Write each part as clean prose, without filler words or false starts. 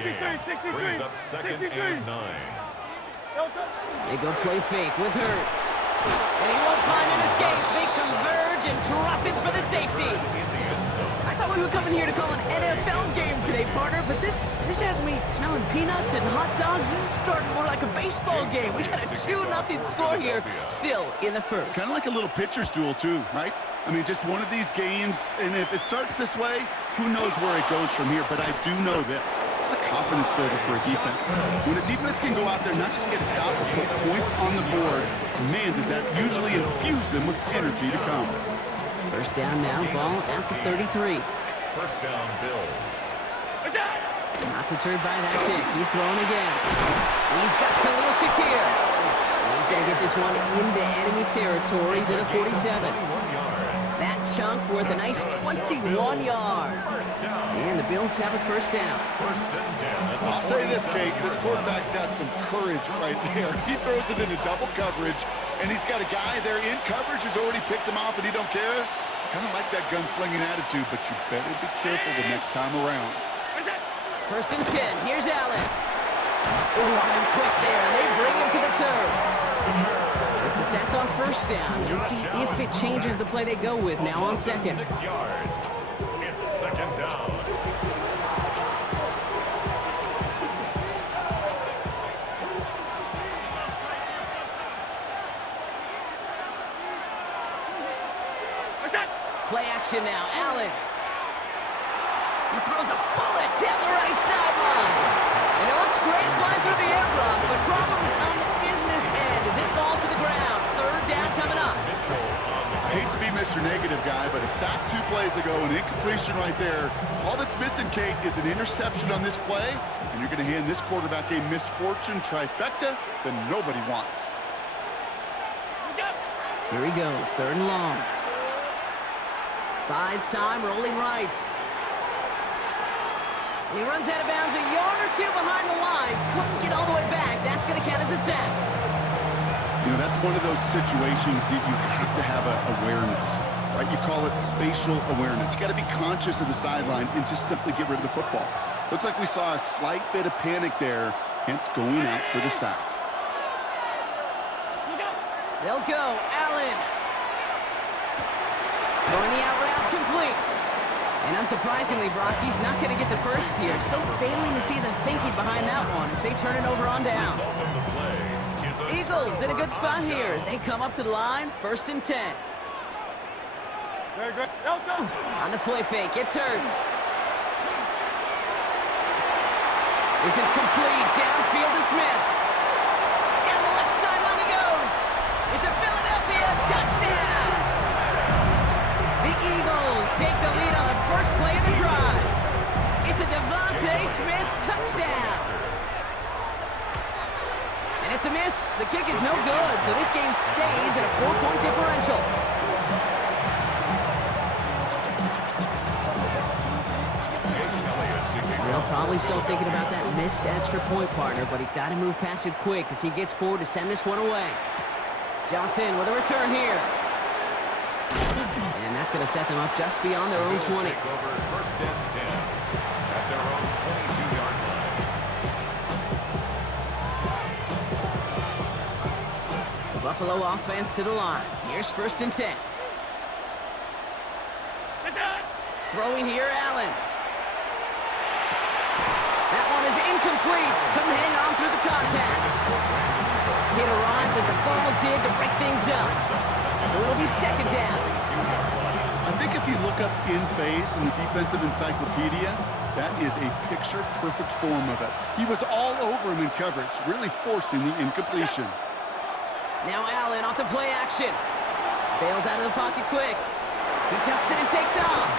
game. Brings up second and 9. They go play fake with Hurts. And he won't find an escape. They converge and drop it for the safety. I thought we were coming here to call an NFL game today, partner, but this has me smelling peanuts and hot dogs. This is starting more like a baseball game. We got a 2-0 score here, still in the first. Kind of like a little pitcher's duel, too, right? I mean, just one of these games, and if it starts this way, who knows where it goes from here, but I do know this. It's a confidence builder for a defense. When a defense can go out there and not just get a stop, but put points on the board, man, does that usually infuse them with energy to come. First down now, ball at the 33. First down, Bills. Not deterred by that kick. He's throwing again. He's got Khalil Shakir. He's going to get this one into enemy territory to the 47. That chunk worth a nice 21 yards. And the Bills have a first down. I'll say this, Kate. This quarterback's got some courage right there. He throws it into double coverage, and he's got a guy there in coverage who's already picked him off, and he don't care. Kind of like that gunslinging attitude, but you better be careful the next time around. First and 10. Here's Allen. Oh, on him quick there, and they bring him to the turf. It's a sack on first down. We'll see if it changes the play they go with now on second. 6 yards. It's second down. Play action now. Allen. He throws a bullet down the right sideline. And it looks great flying through the air, Brock, but problems on the business end as it falls to the ground. Third down coming up. I hate to be Mr. Negative guy, but a sack 2 plays ago, an incompletion right there. All that's missing, Kate, is an interception on this play, and you're going to hand this quarterback a misfortune trifecta that nobody wants. Here he goes, third and long. Buys time, rolling right. And he runs out of bounds a yard or 2 behind the line. Couldn't get all the way back. That's going to count as a sack. You know, that's one of those situations that you have to have awareness, right? You call it spatial awareness. You got to be conscious of the sideline and just simply get rid of the football. Looks like we saw a slight bit of panic there, hence going out for the sack. They'll go. Allen. Throwing the out route complete. And unsurprisingly, Brock, he's not going to get the first here. Still failing to see the thinking behind that one as they turn it over on downs. Eagles in a good spot here as they come up to the line. First and 10. On the play fake, it's Hurts. This is complete. Downfield to Smith. Down the left sideline he goes. It's a Philadelphia touchdown. The Eagles take the lead on the first play of the drive. It's a Devontae Smith touchdown. And it's a miss. The kick is no good, so this game stays at a 4-point differential. Well, probably still thinking about that missed extra point, partner, but he's got to move past it quick as he gets forward to send this one away. Johnson with a return here. And that's going to set them up just beyond their own 20. First and 10 at their own 22-yard line. The Buffalo offense to the line. Here's first and 10. Throwing here, Allen. That one is incomplete. Couldn't hang on through the contact. It arrived as the ball did to break things up. So it'll be second down. I think if you look up in phase in the defensive encyclopedia, that is a picture-perfect form of it. He was all over him in coverage, really forcing the incompletion. Now Allen off the play action. Bails out of the pocket quick. He tucks it and takes off.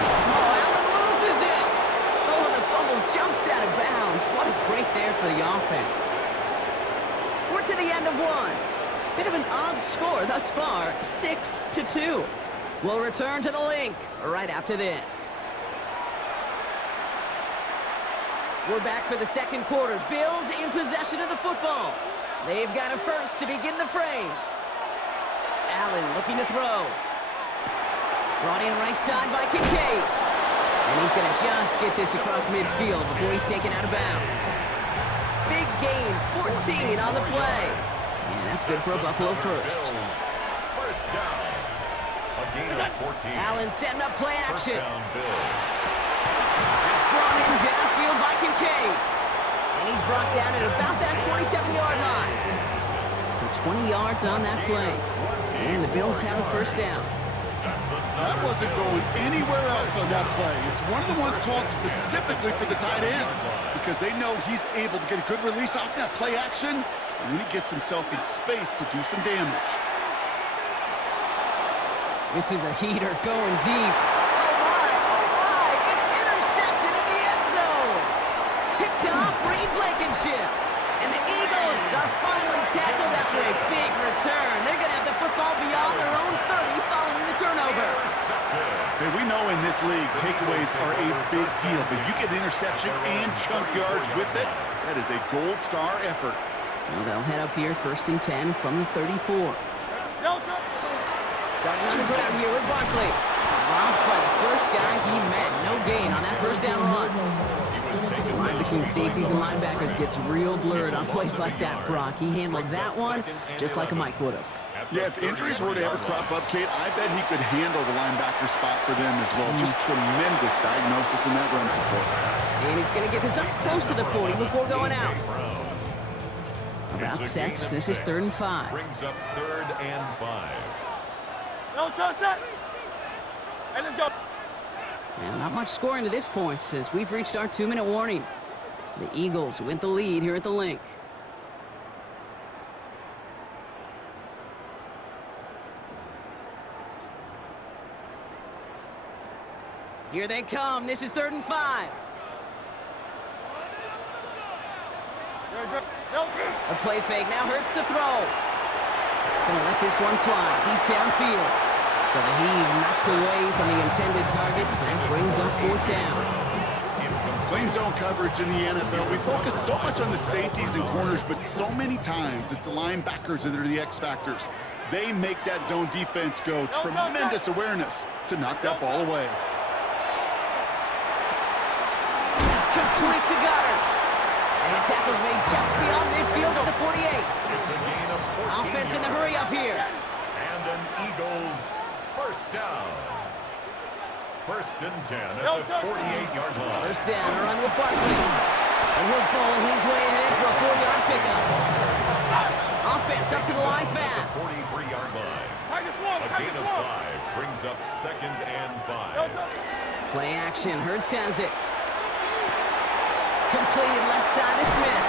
Oh, Allen loses it. Oh, the fumble jumps out of bounds. What a break there for the offense. We're to the end of one. Bit of an odd score thus far, 6-2. We'll return to the link right after this. We're back for the second quarter. Bills in possession of the football. They've got a first to begin the frame. Allen looking to throw. Brought in right side by Kincaid. And he's going to just get this across midfield before he's taken out of bounds. Big gain, 14 on the play. And that's good for a Buffalo first. First down. A gain of 14. Allen setting up play action. First down, Bills. That's brought in downfield by Kincaid. And he's brought down at about that 27-yard line. So 20 yards on that play. And the Bills have a first down. That wasn't going anywhere else on that play. It's one of the ones called specifically for the tight end because they know he's able to get a good release off that play action, and then he gets himself in space to do some damage. This is a heater going deep. Oh my, it's intercepted in the end zone. Picked off Reed Blankenship. And the Eagles are finally tackled after a big return. They're going to have the football beyond their own 30 following the turnover. Hey, we know in this league, takeaways are a big deal, but you get interception and chunk yards with it, that is a gold star effort. So they'll head up here, 1st and 10 from the 34. Starting on the ground here with Barkley. Robbed by the first guy he met. No gain on that first down run. The line between safeties and linebackers gets real blurred on plays like that, Brock. He handled that one just like a Mike would have. Yeah, if injuries were to ever crop up, Kate, I bet he could handle the linebacker spot for them as well. Just tremendous diagnosis in that run support. And he's going to get this up close to the 40 before going out. About set. This is 3rd and 5. Brings up 3rd and 5. No touch that. And let's go. Well, not much scoring to this point as we've reached our 2-minute warning. The Eagles with the lead here at the Link. Here they come. This is 3rd and 5. A play fake. Now Hurts to throw. Gonna let this one fly deep downfield. So the heave knocked away from the intended target. That brings up 4th down. Plain zone coverage in the NFL, we focus so much on the safeties and corners, but so many times it's the linebackers that are the X factors. They make that zone defense go. Tremendous awareness to knock that ball away. That's complete to Goddard. And the tackle's made just beyond midfield at the 48. It's a gain of 14. Offense in the hurry up here. And an Eagles first down. 1st and 10 at the 48-yard line. First down, a run with Barkley. And he'll bowl his way ahead for a 4-yard pickup. Offense up to the line fast. 43-yard line. A gain of 5 brings up 2nd and 5. Play action, Hurts has it. Completed left side to Smith.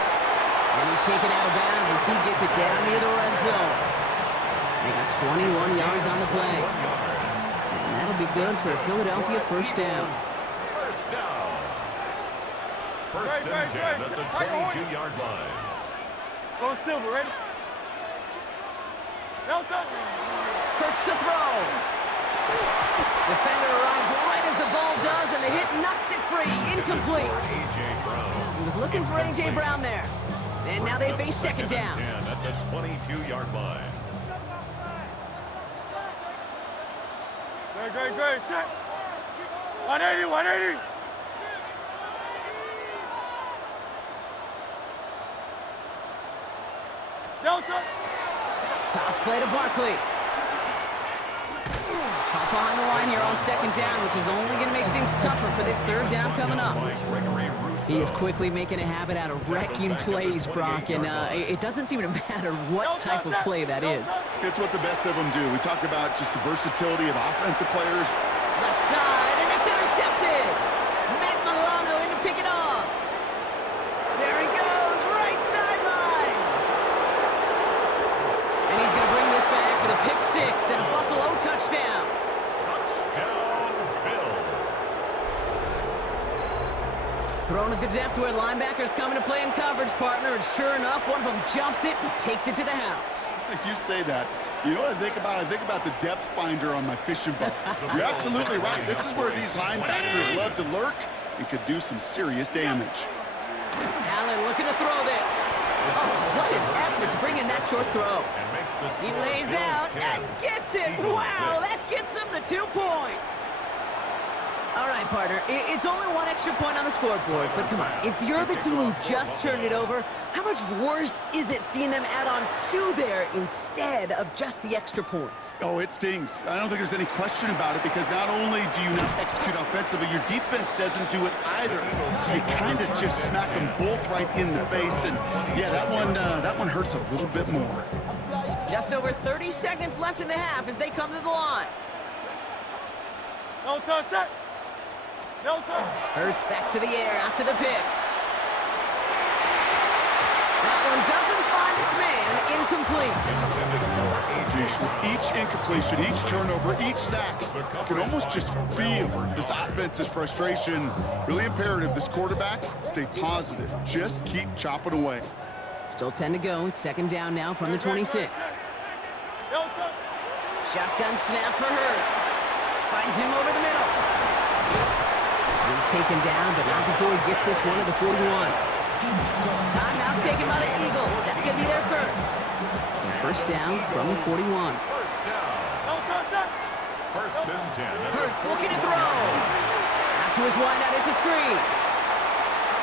And he's taken out of bounds as he gets it down near the red zone. They got 21 yards on the play. And that'll be good for a Philadelphia first down. First down. 1st and 10 at the 22-yard line. Go Silver, ready? Hurts to throw. Defender arrives right as the ball does, and the hit knocks it free. Incomplete. A.J. Brown. He was looking for A.J. Brown there. And now they face 2nd down. 10 at the 22-yard line. Great, set. 180. Delta. Toss play to Barkley. Caught behind the line here on 2nd down, which is only going to make things tougher for this 3rd down coming up. He is quickly making a habit out of wrecking plays, Brock, and it doesn't seem to matter what type of play that is. It's what the best of them do. We talk about just the versatility of offensive players. Left side, and it's intercepted. Matt Milano in to pick it off. There he goes, right sideline. And he's going to bring this back for the pick 6 and a Buffalo touchdown. Touchdown, Bills. Thrown at the depth where linebackers coming to play in coverage, partner, and sure enough, one of them jumps it and takes it to the house. You say that. You know what I think about? I think about the depth finder on my fishing boat. You're absolutely right. This is where these linebackers love to lurk and could do some serious damage. Allen looking to throw this. Oh, what an effort to bring in that short throw. He lays out and gets it. Wow, that gets him the 2 points. All right, partner. It's only one extra point on the scoreboard, but come on. If you're the team who just turned it over, how much worse is it seeing them add on 2 there instead of just the extra point? Oh, it stings. I don't think there's any question about it because not only do you not execute offensively, your defense doesn't do it either. So you kind of just smack them both right in the face, and yeah, that one hurts a little bit more. Just over 30 seconds left in the half as they come to the line. No touch, set. No touch. Hurts back to the air after the pick. That one doesn't find its man, incomplete. Jeez, with each incompletion, each turnover, each sack, you can almost just feel this offense's frustration. Really imperative, this quarterback, stay positive. Just keep chopping away. Still 10 to go. It's second down now from the 26. No touch. Shotgun snap for Hurts. Finds him over the middle. He's taken down, but not before he gets this one to the 41. Timeout taken by the Eagles. That's going to be their first. So first down from the 41. First down. No touch, set. First and 10. Hurts looking to throw. Out to his wideout, it's a screen.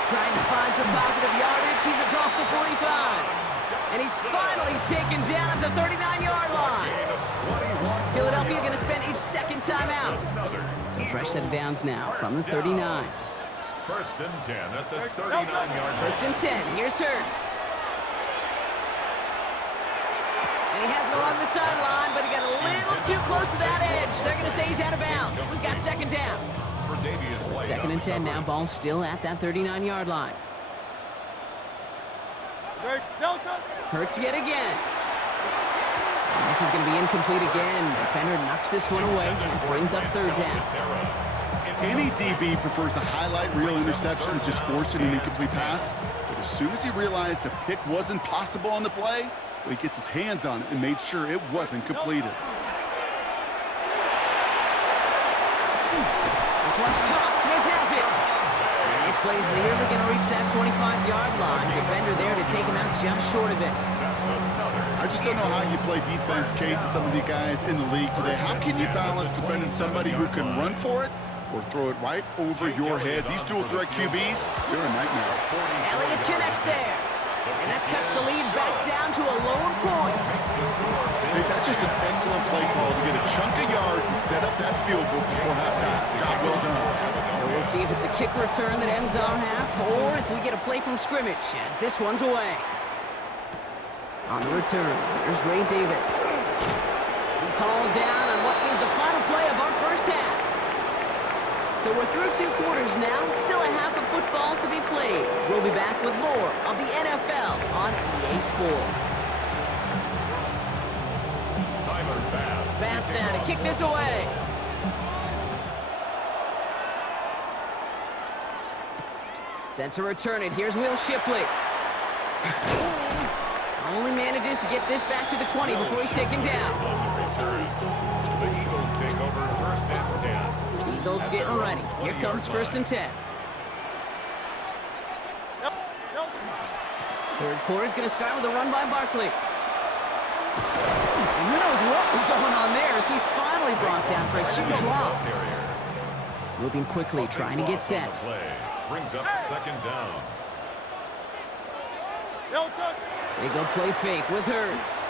Trying to find some positive yardage. He's across the 45. And he's finally taken down at the 39-yard line. Philadelphia going to spend its second timeout. So fresh set of downs now from the 39. First and 10 at the 39-yard line. First and 10. Here's Hurts. And he has it along the sideline, but he got a little too close to that edge. They're going to say he's out of bounds. We've got second down. Second and 10 now. Ball still at that 39-yard line. No touch. Hurts yet again. And this is going to be incomplete again. Defender knocks this one away and brings up third down. Any DB prefers a highlight reel interception and just forcing an incomplete pass. But as soon as he realized a pick wasn't possible on the play, well, he gets his hands on it and made sure it wasn't completed. This one's caught. Smith has it. This play's nearly going to reach that 25-yard line. Defender there to take him out just short of it. I just don't know how you play defense, Kate, and some of the guys in the league today. How can you balance defending somebody who can run for it or throw it right over your head? These dual threat QBs, they're a nightmare. Elliott connects there. And that cuts the lead back down to a lone point. Hey, that's just an excellent play call to get a chunk of yards and set up that field goal before halftime. Job well done. So we'll see if it's a kick return that ends our half or if we get a play from scrimmage as this one's away. On the return, here's Ray Davis. He's hauled down on what is the final play of our first half. So we're through 2 quarters now, still a half of football to be played. We'll be back with more of the NFL on EA Sports. Tyler Bass. Bass now to kick this away. Set to return it. Here's Will Shipley. Only manages to get this back to the 20 before he's taken down. The Eagles take over first and 10. Eagles getting ready. Here comes first and 10. Third quarter's going to start with a run by Barkley. And who knows what was going on there as he's finally brought down for a huge loss. Moving quickly, trying to get set. Brings up second down. They go play fake with Hurts.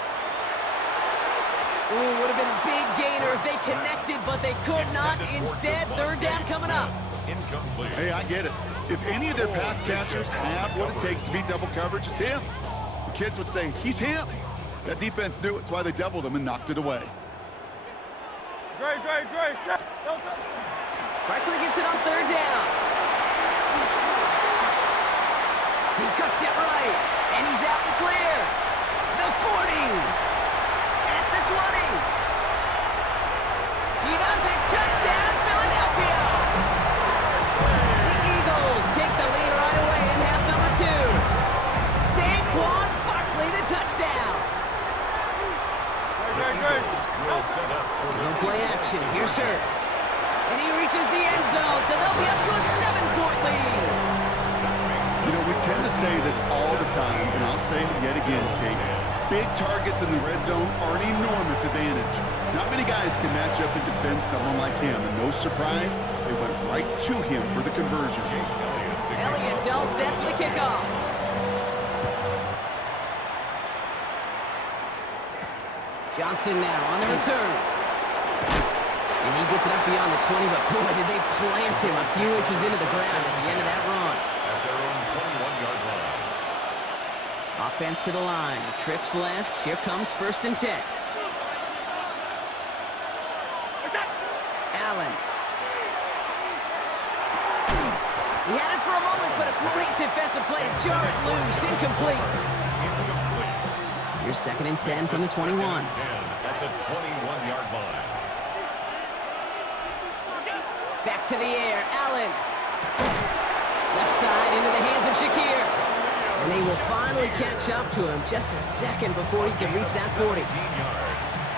Ooh, would have been a big gainer if they connected, but they could not. Instead, third down coming up. Incomplete. Hey, I get it. If any of their pass catchers have what it takes to beat double coverage, it's him. The kids would say, he's him. That defense knew it. It's why they doubled him and knocked it away. Great. Barkley gets it on third down. He cuts it right, and he's out the clear. The 40. At the 20. He does it. Touchdown, Philadelphia. The Eagles take the lead right away in half number 2. Juan Barkley, the touchdown. Great. Will set up for No play action. Here's Hurts. And he reaches the end zone, so they'll be up to a 7-point lead. You know, we tend to say this all the time, and I'll say it yet again, Kate. Big targets in the red zone are an enormous advantage. Not many guys can match up and defend someone like him, and no surprise, It went right to him for the conversion. Elliott's all set for the kickoff. Johnson now on the return. And he gets it up beyond the 20, but boy, did they plant him a few inches into the ground at the end of that run. At their own 21-yard line. Offense to the line. Trips left. Here comes 1st and 10. Allen. He had it for a moment, but a great defensive play to jar it loose. Incomplete. Here's 2nd and 10 from the 21. At the 21-yard line. Back to the air. Allen. Left side into the hands of Shakir. And they will finally catch up to him just a second before he can reach that 40.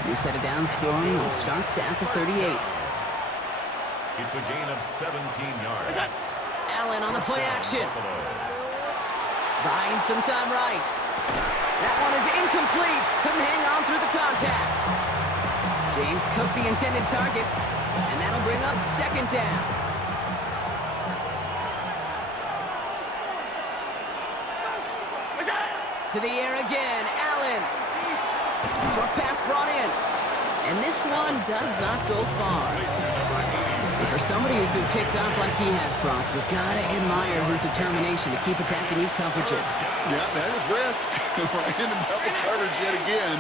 New set of downs for him. It starts at the 38. It's a gain of 17 yards. Allen on the play action. Buying some time right. That one is incomplete. Couldn't hang on through the contact. James Cook the intended target. And that'll bring up 2nd down. To the air again. Allen. Short pass brought in. And this one does not go far. For somebody who's been picked off like he has, Brock, you gotta admire his determination to keep attacking these coverages. Yeah, that is risk. Right into double coverage yet again.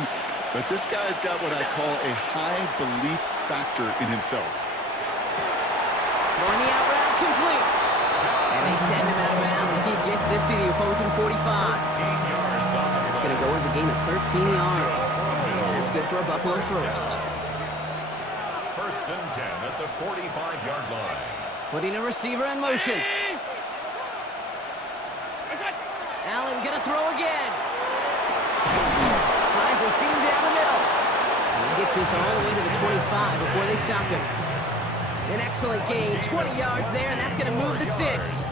But this guy's got what I call a high belief factor in himself. Throwing the out route complete. And they send him out of bounds as he gets this to the opposing 45. That's going to go as a gain of 13 yards. And that's good for a Buffalo first. 1st and 10 at the 45-yard line. Putting a receiver in motion. Allen going to throw again. Finds a seam down the middle. And he gets this all the way to the 25 before they stop him. An excellent gain, 20 yards there, and that's going to move the sticks.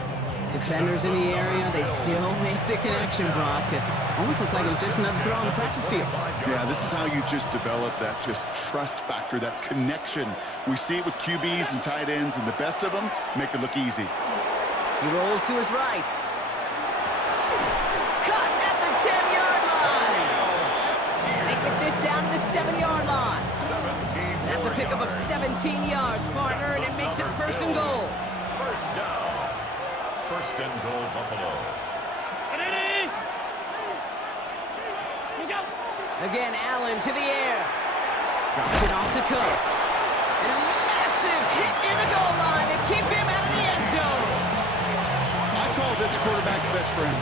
Defenders in the area, they still make the connection, Brock. It almost looked like it was just another throw on the practice field. Yeah, this is how you just develop that just trust factor, that connection. We see it with QBs and tight ends, and the best of them make it look easy. He rolls to his right. Cut at the 10-yard line. And they get this down to the 7-yard line. That's a pickup of 17 yards, partner, and it makes it 1st and goal. 1st down. 1st and goal, Buffalo. Again, Allen to the air. Drops it off to Cook. And a massive hit near the goal line to keep him out of the end zone. I call this quarterback's best friend.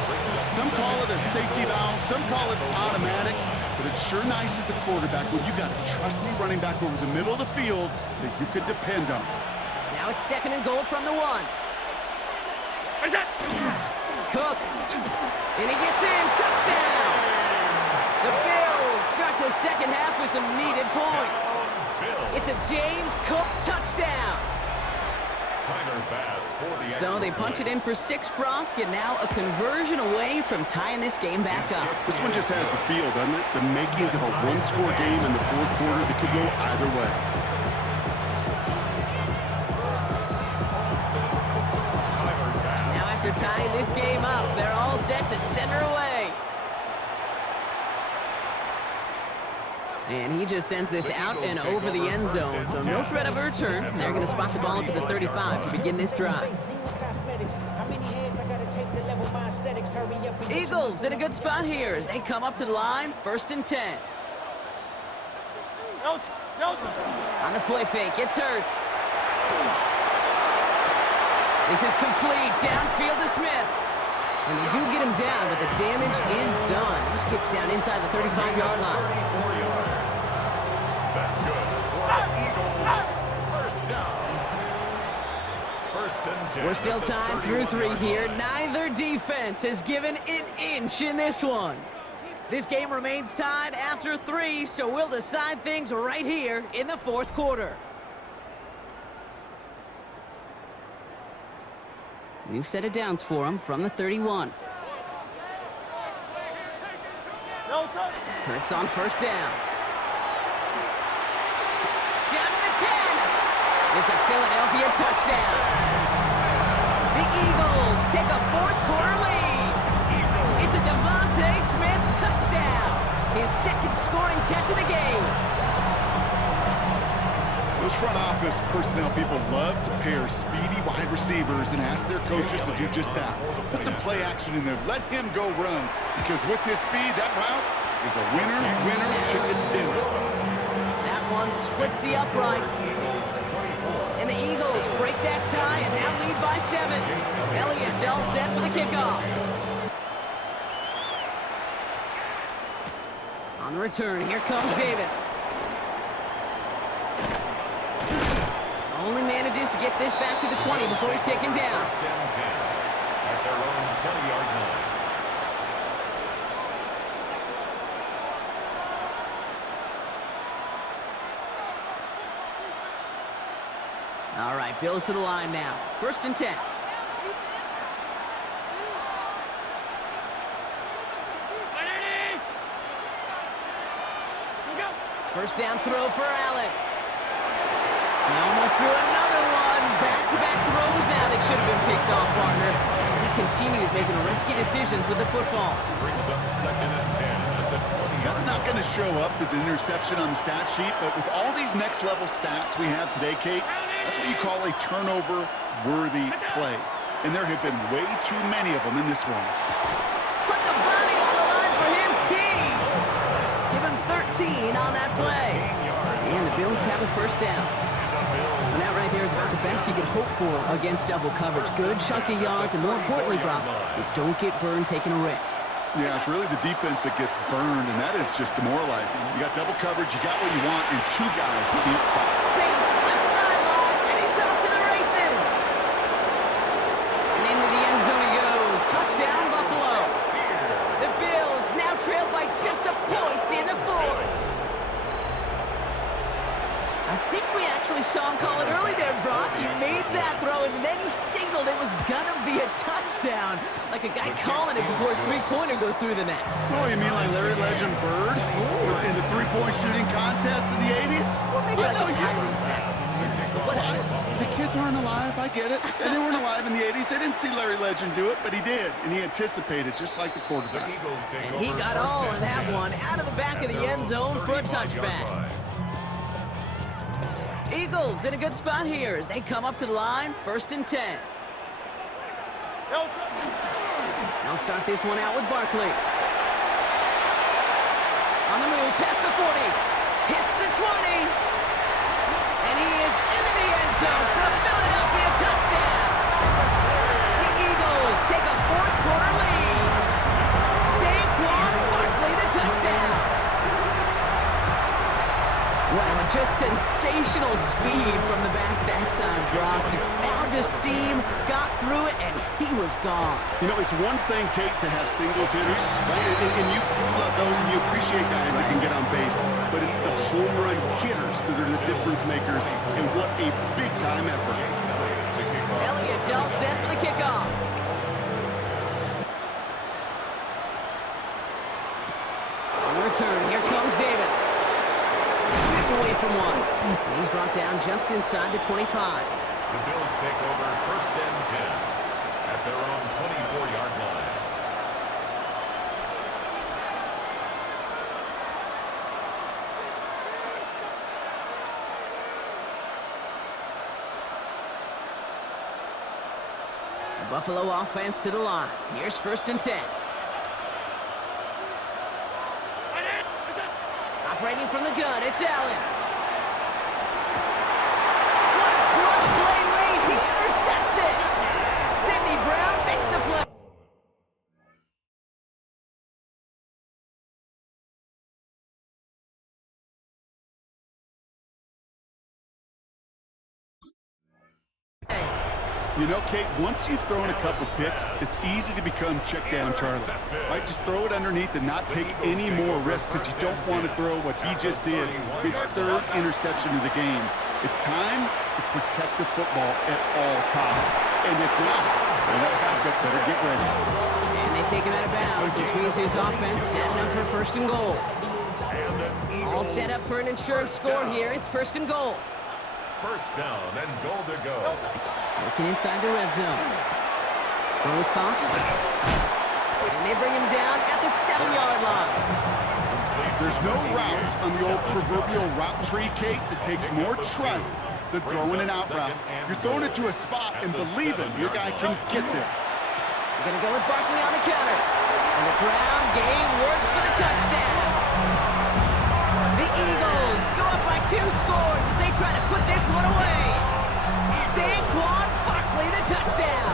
Some call it a safety valve, some call it automatic, but it's sure nice as a quarterback when you got a trusty running back over the middle of the field that you could depend on. Now it's 2nd and goal from the 1. Cook. And he gets in. Touchdown. The Bills start the 2nd half with some needed points. It's a James Cook touchdown. So they punch it in for 6, Brock, and now a conversion away from tying this game back up. This one just has the feel, doesn't it? The makings of a one-score game in the 4th quarter that could go either way. Now after tying this game up, they're all set to send her away. And he just sends this out and over the end zone, so no threat of a return. They're going to spot the ball up at the 35 to begin this drive. Eagles in a good spot here as they come up to the line, 1st and 10. On the play fake, it's Hurts. This is complete, downfield to Smith. And they do get him down, but the damage is done. This gets down inside the 35-yard line. That's good. Eagles, 1st down. 1st and 10. We're still tied through 3 here. Neither defense has given an inch in this one. This game remains tied after 3, so we'll decide things right here in the 4th quarter. New set of downs for him from the 31. Hurts on 1st down. Down to the 10. It's a Philadelphia touchdown. The Eagles take a fourth-quarter lead. It's a Devontae Smith touchdown. His second scoring catch of the game. Those front office personnel people love to pair speedy wide receivers and ask their coaches to do just that. Put some play action in there. Let him go run. Because with his speed, that route is a winner, chicken dinner. That one splits the uprights. And the Eagles break that tie and now lead by 7. Elliott's all set for the kickoff. On the return, here comes Davis. Only manages to get this back to the 20 before he's taken down. First and 10 at their own 20-yard line. All right, Bills to the line now. First and 10. First down throw for Allen. He almost threw another one. Back-to-back throws now that should have been picked off, partner, as he continues making risky decisions with the football. Brings up second and 10 at the 20. That's not going to show up as an interception on the stat sheet, but with all these next-level stats we have today, Kate, that's what you call a turnover-worthy play. And there have been way too many of them in this one. Put the body on the line for his team. Give him 13 on that play. And the Bills have a first down. And that right there is about the best you could hope for against double coverage. Good chunk of yards, and more importantly, Brock, you don't get burned taking a risk. Yeah, it's really the defense that gets burned, and that is just demoralizing. You got double coverage, you got what you want, and two guys can't stop. Space, left sideline, and he's off to the races. And into the end zone he goes. Touchdown, Buffalo. The Bills now trailed by just a point in the fourth. I think we actually saw him call it early there, Brock. He made that throw, and then he signaled it was gonna be a touchdown. Like a guy calling it before his three-pointer goes through the net. Oh, you mean like Larry Legend Bird in the three-point shooting contest in the 80s? Or maybe like a Tyrese Whatever. The kids aren't alive, I get it. And they weren't alive in the 80s. They didn't see Larry Legend do it, but he did. And he anticipated, just like the quarterback. And he got all of that one out of the back of the end zone for a touchback. Eagles in a good spot here as they come up to the line, first and 10. They'll start this one out with Barkley. On the move, past the 40, hits the 20, and he is into the end zone for a Philadelphia touchdown. The Eagles take a fourth-quarter lead. Juan Barkley, the touchdown. Wow, just sensational speed from the back that time, Brock. He found a seam, got through it, and he was gone. You know, it's one thing, Kate, to have singles hitters, right? And you love those, and you appreciate guys that can get on base. But it's the home run hitters that are the difference makers, and what a big-time effort. Elliott's all set for the kickoff. On the return, here comes Davis. Away from one. And he's brought down just inside the 25. The Bills take over first and 10 at their own 24-yard line. The Buffalo offense to the line. Here's first and 10. Operating from the gun, it's Allen. What a crunch play late. He intercepts it. Sidney Brown makes the play. You know, Kate, once you've thrown a couple picks, it's easy to become check down Charlie. Right? Just throw it underneath and not take any more risk because you don't want to throw what he just did, his third interception of the game. It's time to protect the football at all costs. And if not, then that backup better get ready. And they take him out of bounds, which means his offense setting up for first and goal. All set up for an insurance score here. It's first and goal. first down and goal to go. Looking inside the red zone. Close caught. And they bring him down at the 7-yard line. There's no routes on the old proverbial route tree, Kate, that takes more trust than throwing an out route. You're throwing it to a spot and believing your guy can get there. We're going to go with Barkley on the counter. And the ground game works for the touchdown. The Eagles go up by 2 scores as they try to put this one away. Juan Barkley, the touchdown.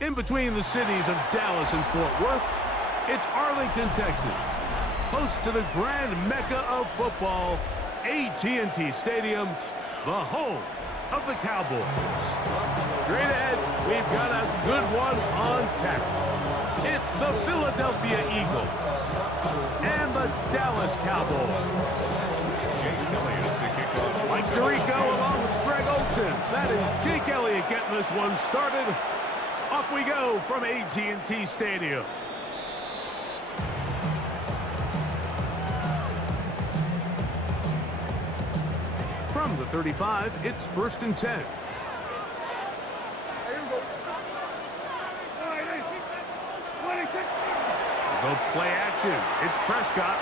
In between the cities of Dallas and Fort Worth, it's Arlington, Texas, host to the grand mecca of football, AT&T Stadium, the home of the Cowboys. Straight ahead, we've got a good one on tap. It's the Philadelphia Eagles and the Dallas Cowboys. Mike Tirico along with Greg Olsen. That is Jake Elliott getting this one started. Off we go from AT&T Stadium. From the 35, it's 1st and 10. Go play action. It's Prescott.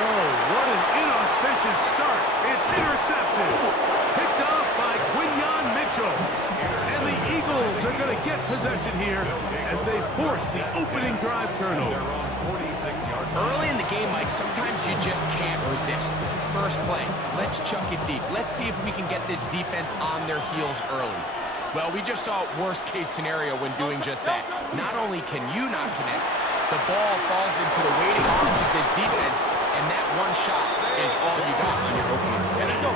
Oh, what an inauspicious start. It's intercepted. Picked off by Quinyon Mitchell. And the Eagles are going to get possession here as they force the opening drive turnover. Early in the game, Mike, sometimes you just can't resist. First play, let's chuck it deep. Let's see if we can get this defense on their heels early. Well, we just saw worst case scenario when doing just that. Not only can you not connect, the ball falls into the waiting arms of this defense, and that one shot is all you got on your opening possession.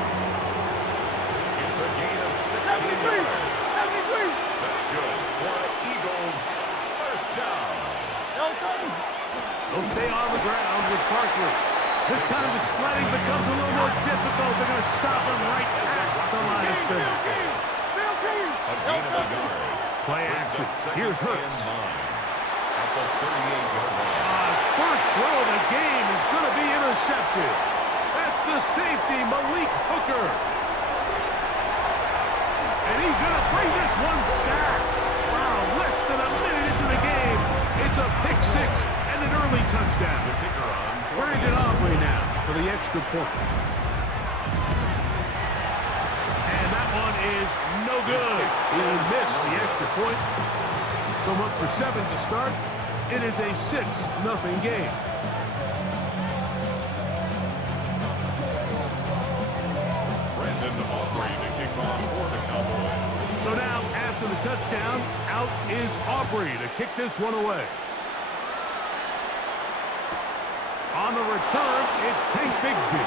It's a gain of 16 yards. That's good for Eagles. First down. They'll stay on the ground with Barkley. This time the sledding becomes a little more difficult. They're going to stop him right at the line of scrimmage. A gain of a yard. Play action. Here's Hurts. At the 38-yard line. His first throw of the game is going to be intercepted. That's the safety, Malik Hooker. And he's going to bring this one back. Wow, less than a minute into the game. It's a pick six and an early touchdown. The kicker on. Brandon Aubrey now for the extra point. And that one is no good. He'll miss the extra point. So much for 7 to start. It is a 6-0 game. Brandon Aubrey to kick off for the Cowboys. So now, after the touchdown, out is Aubrey to kick this one away. On the return, it's Tank Bigsby.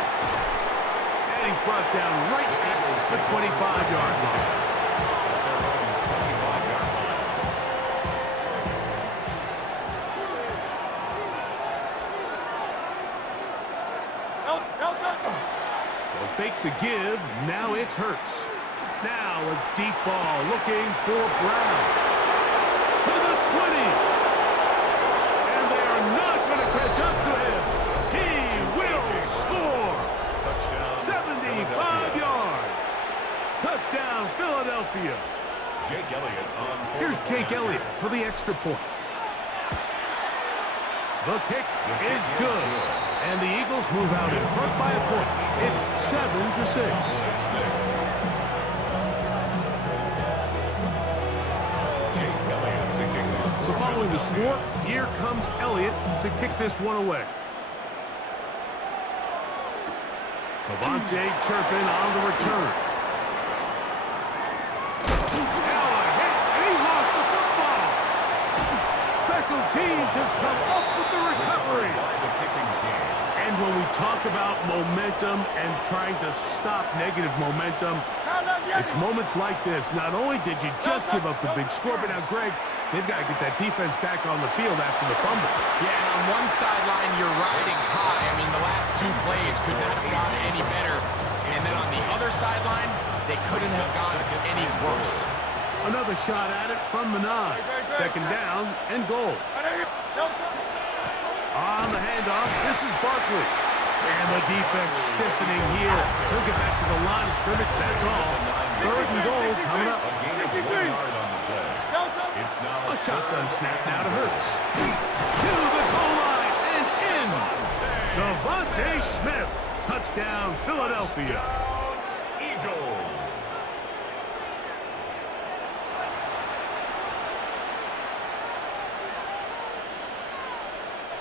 And he's brought down right at the 25-yard line. They'll fake the give. Now it's Hurts. Now a deep ball looking for Brown. To the 20. And they are not going to catch up to him. He will score. Touchdown. 75 yards. Touchdown, Philadelphia. Jake Elliott on. Here's Jake Elliott for the extra point. The kick is good. And the Eagles move out in front by a point. It's 7-6. So following the score, here comes Elliott to kick this one away. Devontae Turpin on the return. Now a hit, and he lost the football. Special teams has come up with the recovery. And when we talk about momentum and trying to stop negative momentum, it's moments like this. Not only did you just give up the big score, but now, Greg, they've got to get that defense back on the field after the fumble. Yeah, and on one sideline, you're riding high. I mean, the last two plays could not have gone any better. And then on the other sideline, they couldn't have gone any worse. Another shot at it from the 9. Second down and goal. On the handoff, this is Barkley. And the defense stiffening here. He'll get back to the line of scrimmage, that's all. Third and goal coming up. A shotgun snap now to Hurts. To the goal line and in. Devontae Smith. Touchdown, Philadelphia. Eagles.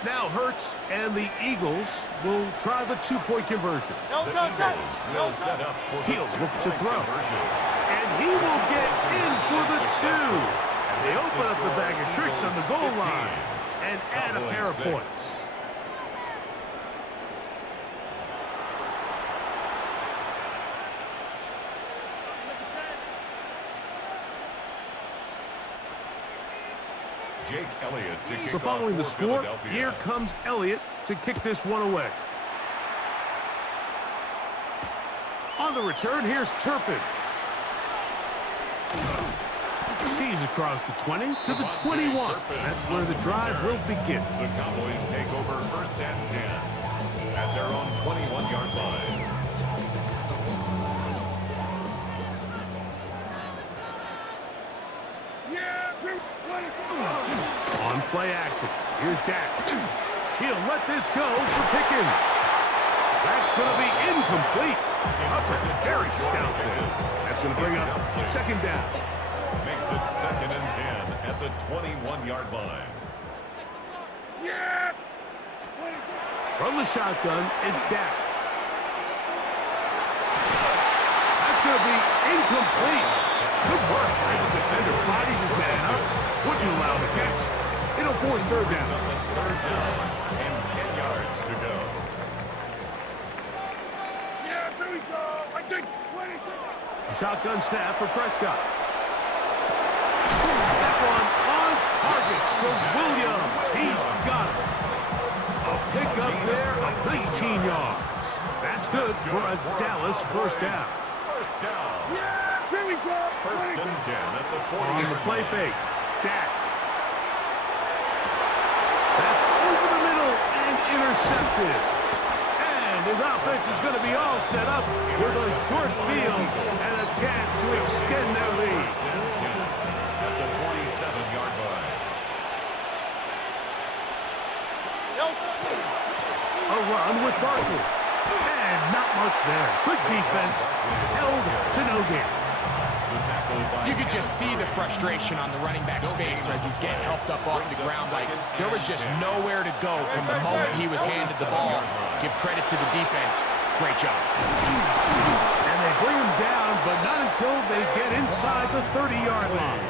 Now Hurts and the Eagles will try the two-point conversion. The Eagles will set up for the He'll look to throw. conversion. And he will get in for the 2. They open up the bag of tricks on the goal line and add a pair of points. Jake Elliott to kick So off following the for score, Philadelphia. here comes Elliott to kick this one away. On the return, here's Turpin. He's across the 20 to the 21. That's where the drive will begin. The Cowboys take over first and 10 at their own 21-yard line. On play action, here's Dak. He'll let this go for Pickens. That's going to be incomplete. Covered very stout there. That's going to bring up second down. Makes it 2nd and 10 at the 21-yard line. From the shotgun, it's Dak. That's going to be incomplete. Good work by the defender. Bodied his man up. Wouldn't allow the catch. It'll force third down. Third down and 10 yards to go. A shotgun snap for Prescott. That one on target for Williams. He's got it. A pickup there of 19 yards. That's good for a Dallas first down. First down. First and 10 at the 40. On the play fake, Dak. That's over the middle and intercepted. And his offense is going to be all set up with a short field and a chance to extend their lead. First and 10 at the 47-yard line. A run with Barkley. And not much there. Good defense. Held to no gain. You could just see the frustration on the running back's face as he's getting helped up off the ground. Like, there was just nowhere to go from the moment he was handed the ball. Give credit to the defense. Great job. And they bring him down, but not until they get inside the 30-yard line.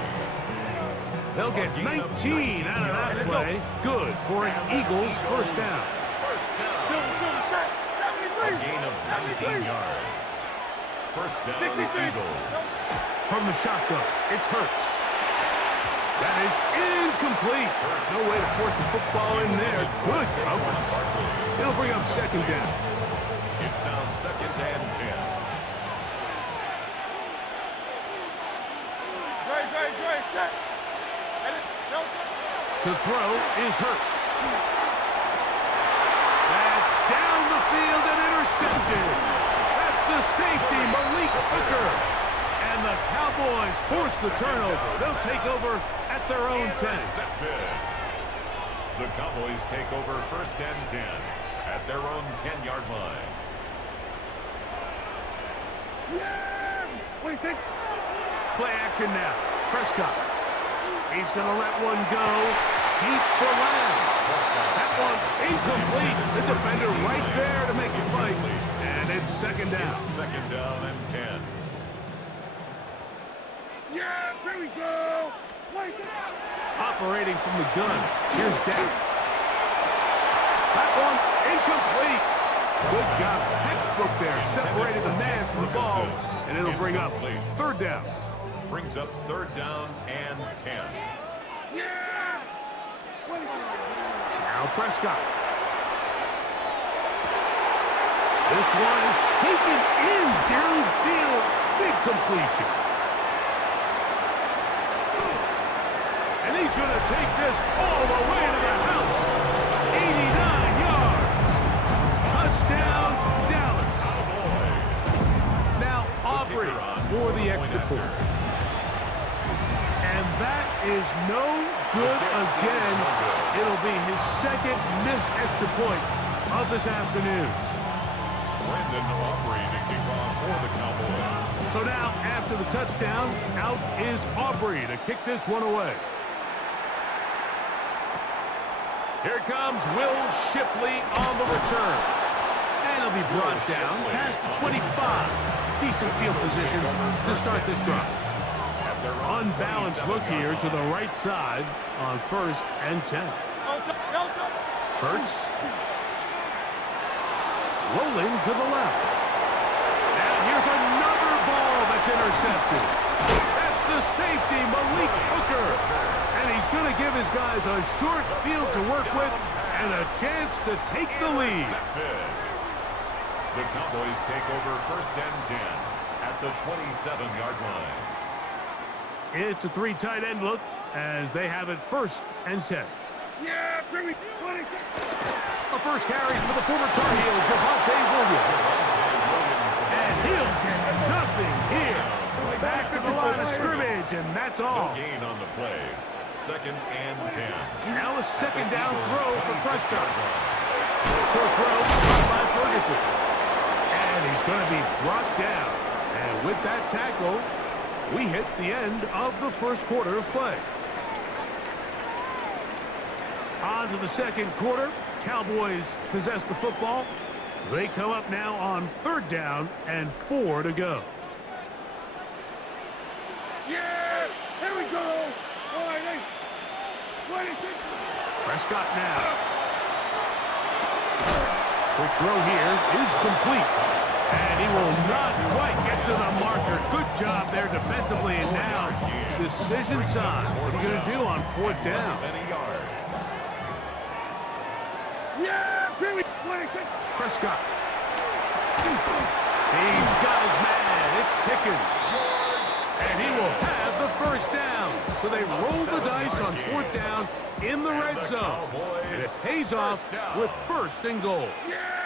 They'll get 19 out of that play. Good for an Eagles first down. First down. A gain of 19 yards. First down, Eagles. From the shotgun, it's Hurts. That is incomplete. No way to force the football in there. Good coverage. It'll bring up second down. It's now 2nd and 10. To throw is Hurts. That's down the field and intercepted. That's the safety, Malik Hooker. And the Cowboys force the turnover. They'll take over at their own 10. The Cowboys take over 1st and 10 at their own 10-yard line. Play action now. Prescott. He's going to let one go deep for Lamb. That one incomplete. The defender right there to make the play. And it's 2nd down. It's 2nd down and 10. Yeah, here we go. Operating from the gun. Here's Dak. That one incomplete. Good job. Textbook there. Separated the man from the ball. And it'll bring up 3rd down. Brings up 3rd down and 10. Yeah. Now Prescott. This one is taken in downfield. Big completion. And he's going to take this all the way to the house. 89 yards. Touchdown, Dallas. Now Aubrey for the extra point. And that is no good again. It'll be his 2nd missed extra point of this afternoon. Brandon Aubrey to kick off for the Cowboys. So now, after the touchdown, out is Aubrey to kick this one away. Here comes Will Shipley on the return. And he'll be brought down past the 25. Decent field position to start this drive. Unbalanced look here to the right side on 1st and 10. Hurts. Rolling to the left. Now here's another ball that's intercepted. That's the safety, Malik Hooker. And he's going to give his guys a short field to work with and a chance to take the lead. The Cowboys take over 1st and 10 at the 27-yard line. It's a 3 tight end look as they have it 1st and 10. Yeah, A first carry for the former Tar Heel, Javonte Williams. And he'll get nothing here. Back to the line of scrimmage, and that's all. No gain on the play. 2nd and 10. Now a 2nd down throw for Prescott. Short throw by Ferguson. And he's going to be brought down. And with that tackle, we hit the end of the 1st quarter of play. On to the 2nd quarter. Cowboys possess the football. They come up now on 3rd down and 4 to go. Yeah, here we go. All right, Prescott now. Quick throw here is complete. And he will not quite get to the marker. Good job there defensively. And now, decision time. What are you going to do on 4th down? Yeah, Prescott. He's got his man. It's Pickens. And he will have the 1st down. So they roll the dice on 4th down in the red zone. And it pays off with 1st and goal.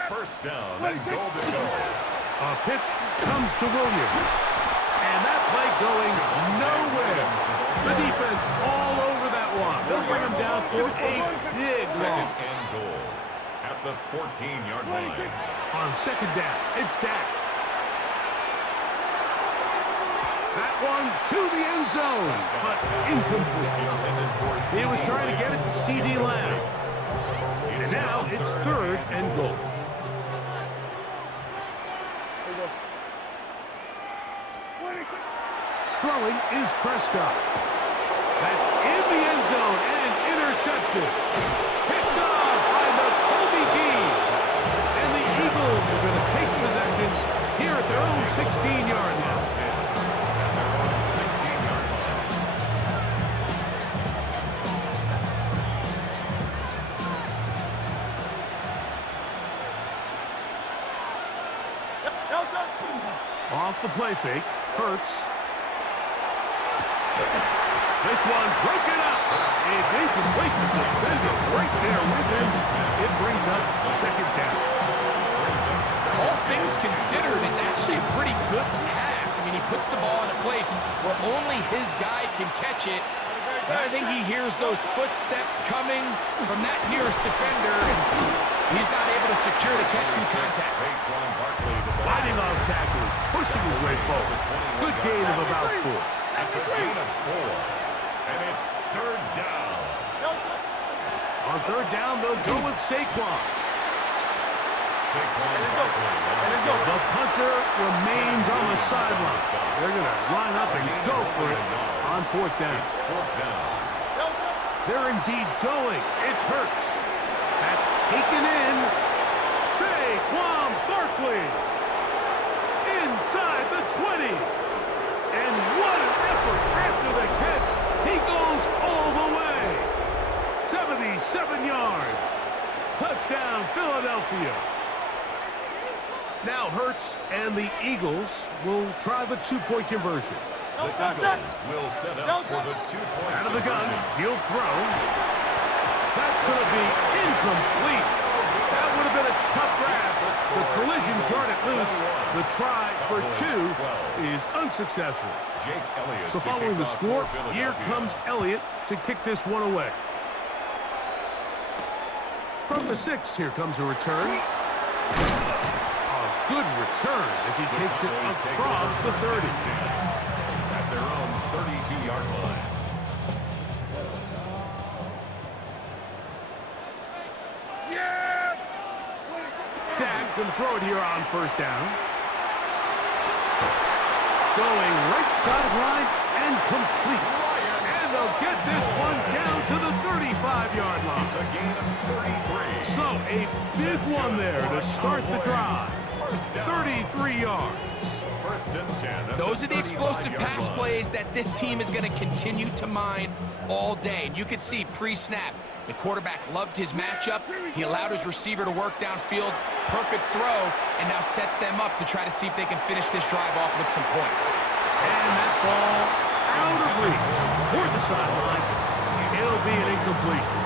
1st down and goal to go. A pitch comes to Williams. And that play going nowhere. The defense all over that one. They'll bring him down for a big 2nd loss. and goal at the 14-yard line. On 2nd down, it's Dak. That one to the end zone, but incomplete. He was trying to get it to C.D. Lamb. And now it's 3rd and goal. Throwing is Prescott. That's in the end zone and intercepted. Picked off by Kobe Dean. And the Eagles are going to take possession here at their own 16-yard line. Off the play fake, Hurts. This one broken up. It's incomplete. The defender right there with him. It brings up 2nd down. All things considered, it's actually a pretty good pass. I mean, he puts the ball in a place where only his guy can catch it. I think he hears those footsteps coming from that nearest defender, and he's not able to secure the catch through contact. Fighting off tackles, pushing his way forward. Good gain of about 4. It's a gain of 4. And it's third down. On third down, they'll go with Saquon. The punter remains on the sideline. They're going to line up and go for it on fourth down. They're indeed going. It hurts. That's taken in. Saquon Barkley inside the 20. And what an effort after the catch. He goes all the way. 77 yards. Touchdown, Philadelphia. Now Hurts and the Eagles will try the two-point conversion. The Eagles will set up for the two-point Out of the gun, conversion. he'll throw. That's going to be incomplete. That would have been a tough grab. The collision jarred it loose. The try for 2 is unsuccessful. Jake Elliott So to following kick the off score, for here Philadelphia. comes Elliott to kick this one away. From the 6, here comes a return. A good return as he takes it across the 30. At their own 32-yard line. Dak can throw it here on first down. Going right sideline and complete. And they'll get this one down to the 35-yard line. It's a gain of 33. So a big one there to start the drive. First down. 33 yards. First and 10. at Those are the explosive 35-yard pass line. plays that this team is going to continue to mine all day. And you can see pre-snap, the quarterback loved his matchup. He allowed his receiver to work downfield. Perfect throw, and now sets them up to try to see if they can finish this drive off with some points. And that ball out of reach toward the sideline. It'll be an incompletion.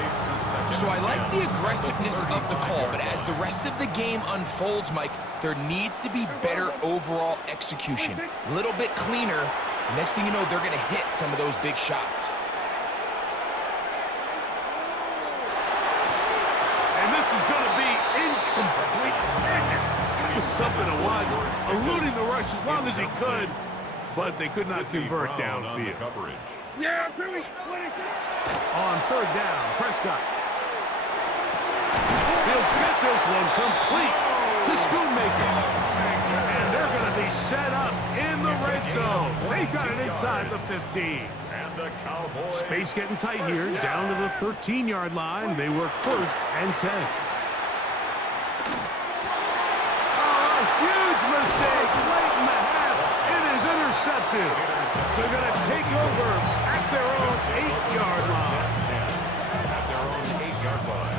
Leads to second So I and like 10 the at aggressiveness of the call, but 35-yard as the rest of the game unfolds, Mike, there needs to be better overall execution. A little bit cleaner. Next thing you know, they're going to hit some of those big shots. And this is going to be incomplete. That was something to watch. Eluding the rush as long as he could, but they could not Sidney convert Brown on the downfield. coverage. On third down, Prescott. He'll get this one complete to Schoonmaker. And they're going to be set up in the red zone. They've got it inside the 15. And the Cowboys. Space getting tight here, down to the 13-yard line. They work first and 10. Oh, a huge mistake late in the half. It is intercepted. They're going to take over at their own 8-yard line. At their own 8-yard line.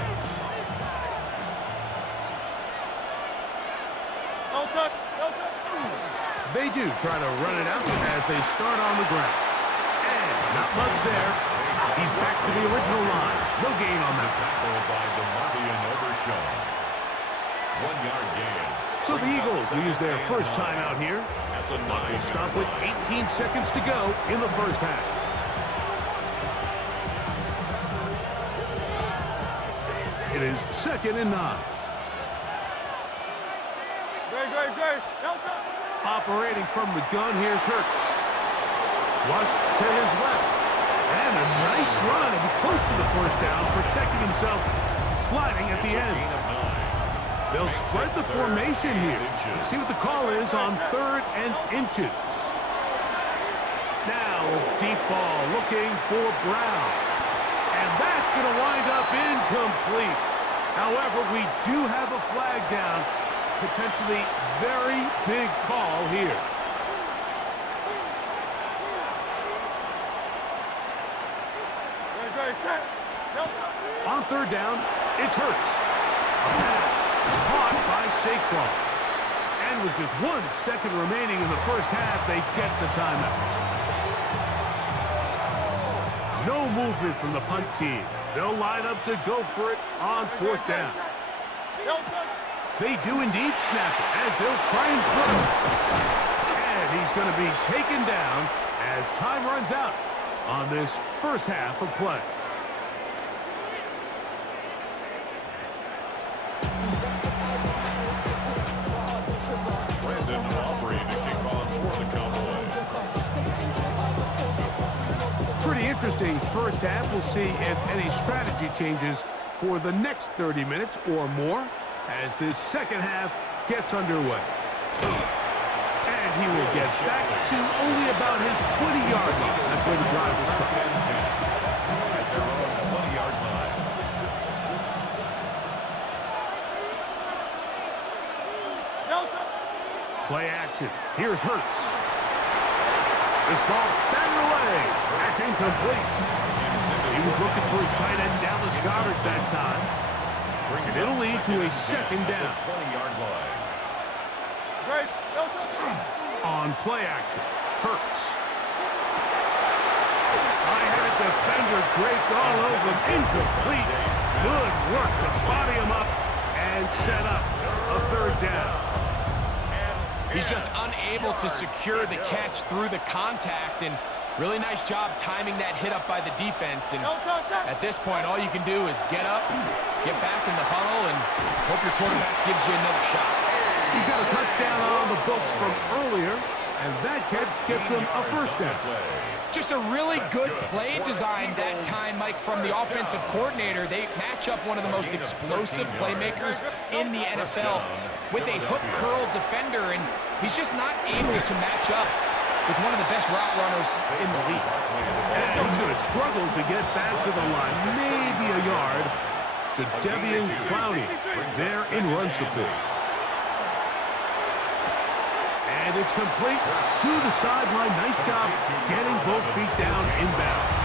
They do try to run it out as they start on the ground. And not much there. He's back to the original line. No gain on that. Tackle by DeMarvion Overshown. 1-yard gain. So the Eagles will use their first timeout here. At the They 9. stop with 18 seconds to go in the first half. It is 2nd and 9. Operating from the gun, here's Hurts. Flushed to his left. And a nice run. And close to the first down, protecting himself, sliding at the end. Gain of 9. They'll spread the formation here. See what the call is on 3rd and inches. Now a deep ball looking for Brown. And that's going to wind up incomplete. However, we do have a flag down. Potentially very big call here. On 3rd down, it's Hurts. A pass caught by Saquon. And with just 1 second remaining in the first half, they get the timeout. No movement from the punt team. They'll line up to go for it on 4th down. They do indeed snap it as they'll try and throw. And he's going to be taken down as time runs out. on this first half of play. Brandon Aubrey to kick off for the Cowboys. Pretty interesting first half. We'll see if any strategy changes for the next 30 minutes or more as this second half gets underway. And he will get back to only about his 20-yard line. That's where the drive will start. At their own 20-yard line. Play action. Here's Hurts. This ball batted away. That's incomplete. He was looking for his tight end Dallas Goedert that time. And it'll lead to a second down. 20-yard line. On play action, Hurts. I had a defender draped all over him. Incomplete. Good work to body him up and set up a third down. He's just unable to secure the catch through the contact, and really nice job timing that hit up by the defense. And at this point, all you can do is get up, get back in the huddle, and hope your quarterback gives you another shot. He's got a touchdown on the books from earlier, and that catch gets him a first down. Just a really good play design that time, Mike, from the offensive coordinator. They match up one of the most explosive playmakers in the NFL with a hook curl defender, and he's just not able to match up with one of the best route runners in the league. And he's going to struggle to get back to the line, maybe a yard, to Devian Clowney there in run support. And it's complete to the sideline. Nice job getting both feet down inbounds.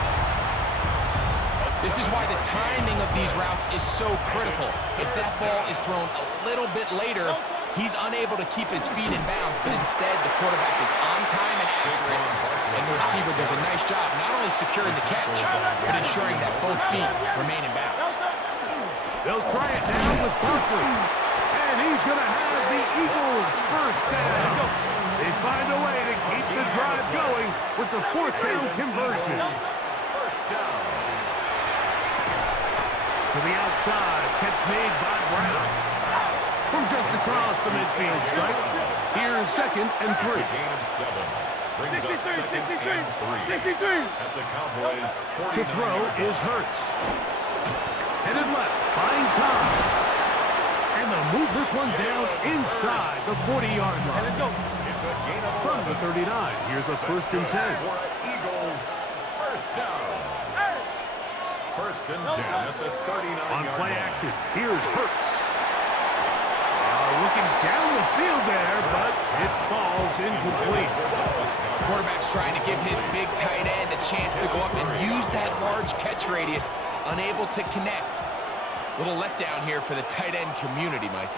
This is why the timing of these routes is so critical. If that ball is thrown a little bit later, he's unable to keep his feet in bounds, but instead the quarterback is on time and accurate, and the receiver does a nice job not only securing the catch, but ensuring that both feet remain in bounds. They'll try it now with Barkley, and he's going to have the Eagles first down. They find a way to keep the drive going with the fourth down conversion. First down. To the outside, catch made by Brown. From just across the midfield stripe, here's second and It's a 3. gain of 7. Brings up second and 3. At the Cowboys' 49. To throw is Hurts. Headed left, buying time. And they'll move this one down inside the 40-yard line. It's a gain of From the 39, here's a first and 10. For Eagles, first down. First and 10 at the 39-yard On line. play action, here's Hurts. Looking down the field there, but it falls incomplete. Quarterback's trying to give his big tight end a chance to go up and use that large catch radius, unable to connect. Little letdown here for the tight end community, Mike.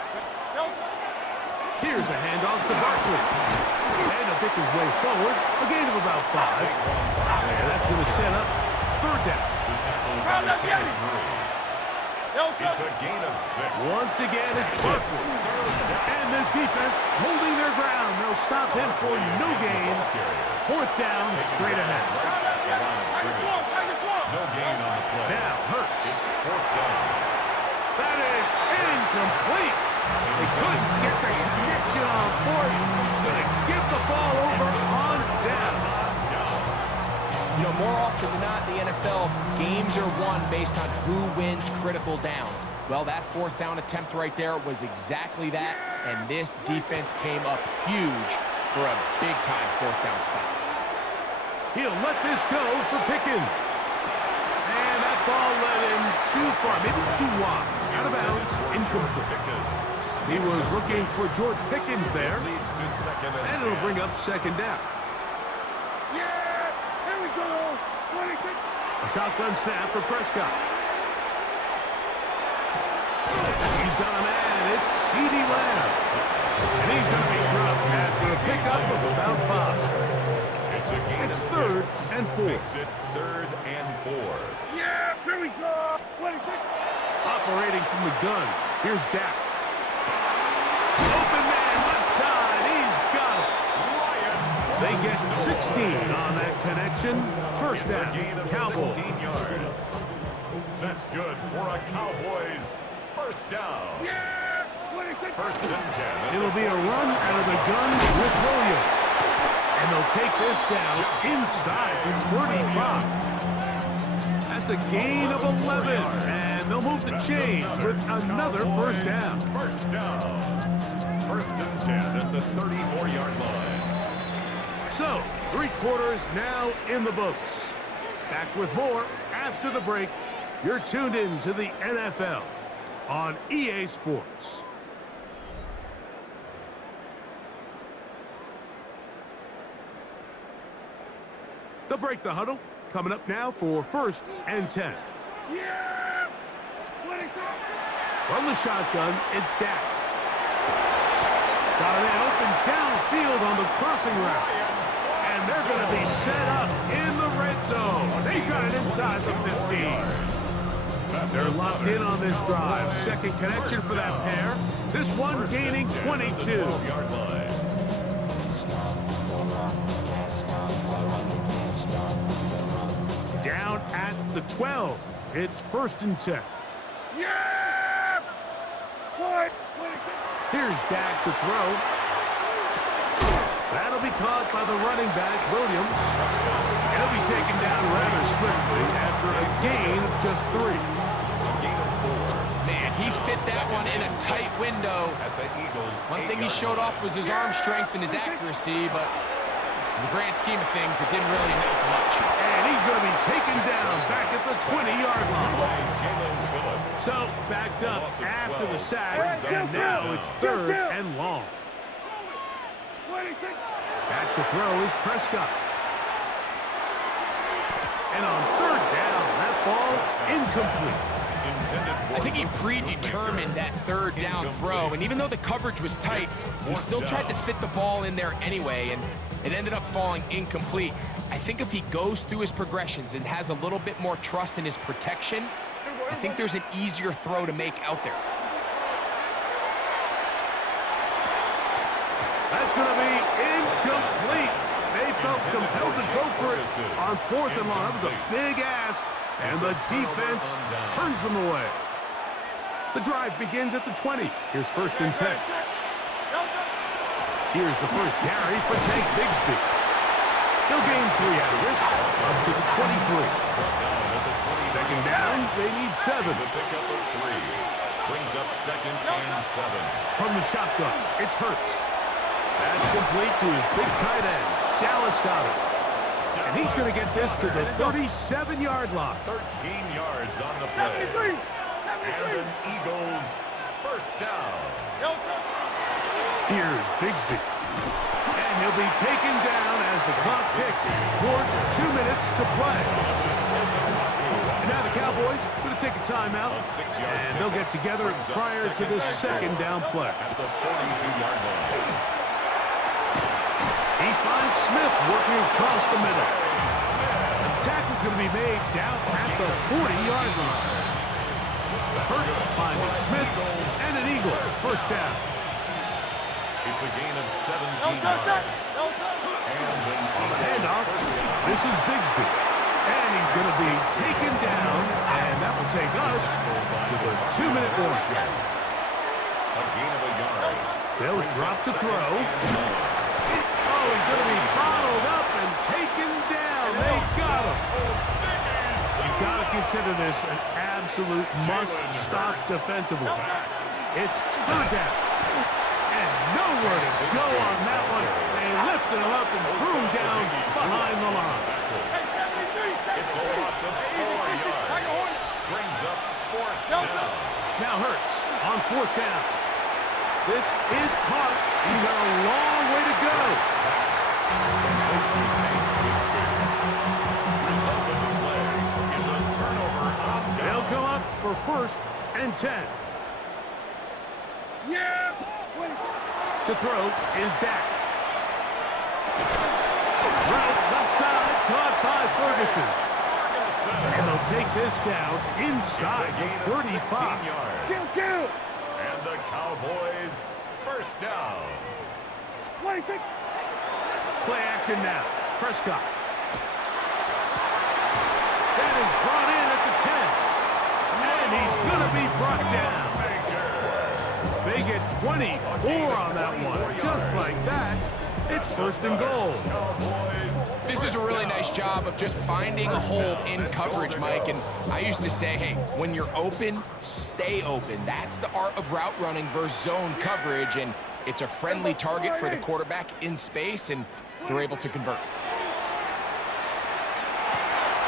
Here's a handoff to Barkley. And he'll pick his way forward, a gain of about 5. And that's going to set up third down. It's a gain of 6. Once again, it's Barkley. And this defense holding their ground. They'll stop him for no gain. Fourth down, straight ahead. No gain on the play. Now, Hurts. It's fourth down. That is incomplete. They couldn't get the connection on fourth. Gonna give the ball over on down. You know, more often than not in the NFL, games are won based on who wins critical downs. Well, that fourth down attempt right there was exactly that, and this defense came up huge for a big-time fourth down stop. He'll let this go for Pickens. And that ball led him too far, maybe too wide. Out of bounds, incomplete. He was looking for George Pickens there, Leads to second and it'll bring up second down. A shotgun snap for Prescott. He's got a man. It's C.D. Lamb. And he's going to be dropped after a pickup of about 5. It's a gain It's of third 6. and 4. Makes it third and 4. Operating from the gun. Here's Dak. Open man, left side. He's got it. They get 16 on that connection. First down, Gain of Cowboys. 16 yards. That's good for a Cowboys first down. First and 10. It'll be a run out of the gun with Williams. And they'll take this down inside the 35. That's a gain of 11. And they'll move the chains with another first down. First down. First and 10 at the 34-yard line. So, 3 quarters now in the books. Back with more after the break. You're tuned in to the NFL on EA Sports. The break, the huddle, coming up now for first and 10. From the shotgun, it's Dak. Got an open downfield on the crossing route. And they're going to be set up in the red zone. They've got it inside the 15. They're locked in on this drive. Second connection for that pair. This one gaining 22. Down at the 12. It's first and 10. Here's Dak to throw. That'll be caught by the running back, Williams. He'll be taken down rather swiftly after a gain of just 3. Man, he fit that one in a tight window. One thing he showed off was his arm strength and his accuracy, but in the grand scheme of things, it didn't really amount to much. And he's going to be taken down back at the 20-yard line. So, backed up after the sack, and now it's third and long. Back to throw is Prescott. And on third down, that ball incomplete. I think he predetermined that third down throw, and even though the coverage was tight, he still tried to fit the ball in there anyway, and it ended up falling incomplete. I think if he goes through his progressions and has a little bit more trust in his protection, I think there's an easier throw to make out there. That's going to be incomplete. They felt compelled to go for it on fourth and long. That was a big ask, and the defense turns them away. The drive begins at the 20. Here's first and 10. Here's the first carry for Tank Bigsby. He'll gain 3 out of this, up to the 23. Second down, they need 7. Pickup of 3. Brings up second and 7. From the shotgun, it's Hurts. That's complete to his big tight end, Dallas Goedert. And he's going to get this to the 37-yard line. 13 yards on the play. And an Eagles first down. Here's Bigsby. And he'll be taken down as the clock ticks towards 2 minutes to play. And now the Cowboys going to take a timeout, and they'll get together prior to this second down play. At the 42-yard line. He finds Smith working across the middle. The tackle's going to be made down at the 40-yard line. Hurts finding Smith, and an Eagle first down. It's a gain of 17 yards. On the handoff, this is Bigsby. And he's going to be taken down, and that will take us to the 2-minute warning. A gain of a yard. They'll drop the throw. Oh, he's going to be bottled up and taken down. They got him. You've got to consider this an absolute must-stop defensively. It's third down. And nowhere to go on that one. They lifted him up and threw him down behind the line. It's a loss of 4 yards. Brings up fourth down. Now Hurts on fourth down. This is caught. He's got a long way to go. Result of the play is a turnover on down. They'll come up for first and 10. To throw is Dak. Right, left side, caught by Ferguson. And they'll take this down inside the 35. And the Cowboys first down. Play action now. Prescott. That is brought in at the 10. And he's going to be brought down. They get 24 on that one. Just like that, it's first and goal. This is a really nice job of just finding a hole in coverage, Mike. And I used to say, hey, when you're open, stay open. That's the art of route running versus zone coverage. And it's a friendly target for the quarterback in space, and they're able to convert.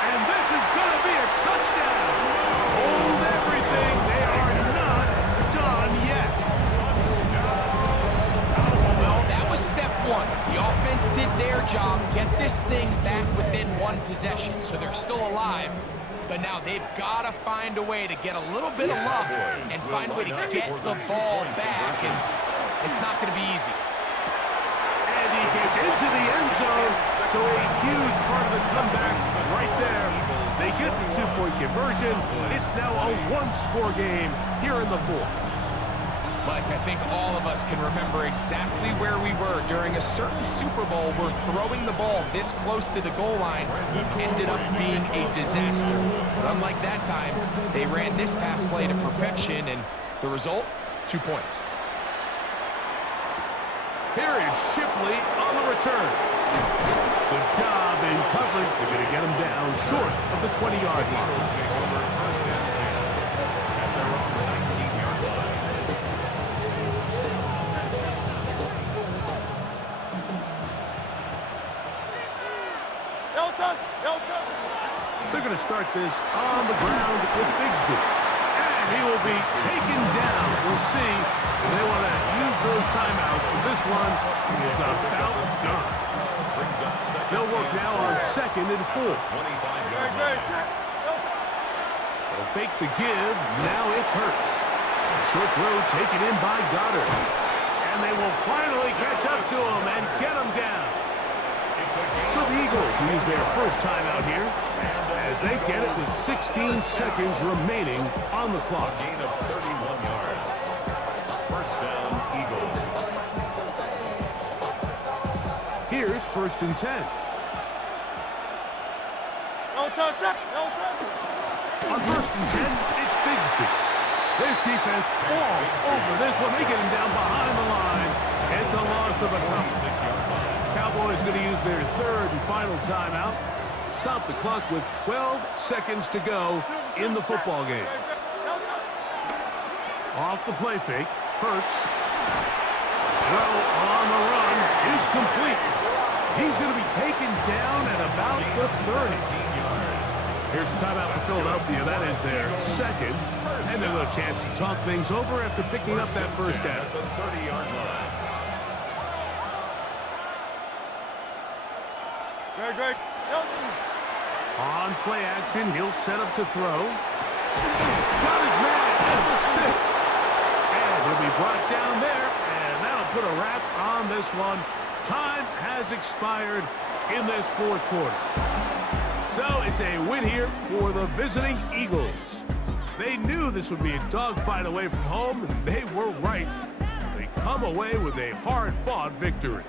And this is going to be a touchdown. Hold everything. They are not done yet. Well, that was step one. The offense did their job, get this thing back within one possession, so they're still alive. But now they've got to find a way to get a little bit of luck and find a way to get the ball back, and it's not going to be easy. And he gets into the end zone, so a huge part of the comeback right there. They get the two-point conversion. It's now a one-score game here in the fourth. Mike, I think all of us can remember exactly where we were during a certain Super Bowl where throwing the ball this close to the goal line ended up being a disaster. But unlike that time, they ran this pass play to perfection, and the result, 2 points. Here is Shipley on the return. Good job in coverage. They're going to get him down short of the 20-yard line. They're going to start this on the ground with Bigsby. And he will be taken down. We'll see. They want to use those timeouts, but this one is about done. They'll work now on 2nd and 4. They'll fake the give. Now it's Hurts. Short throw taken in by Goddard. And they will finally catch up to him and get him down. So the Eagles use their first timeout here as they get it with 16 seconds remaining on the clock. Gain of 31 yards. First down, Eagles. Here's 1st and 10. No touch. On 1st and 10, it's Bigsby. This defense all over this one. They get him down behind the line. It's a loss of a couple. Cowboys going to use their 3rd and final timeout. Stop the clock with 12 seconds to go in the football game. Off the play fake, Hurts. Throw on the run is complete. He's going to be taken down at about the 30. Here's a timeout for Philadelphia. That is their 2nd. And they'll have a chance to talk things over after picking up that first down. The 30-yard line. Great. On play action, he'll set up to throw. Got his man at the 6. And he'll be brought down there, and that'll put a wrap on this one. Time has expired in this 4th quarter. So it's a win here for the visiting Eagles. They knew this would be a dogfight away from home, and they were right. They come away with a hard-fought victory.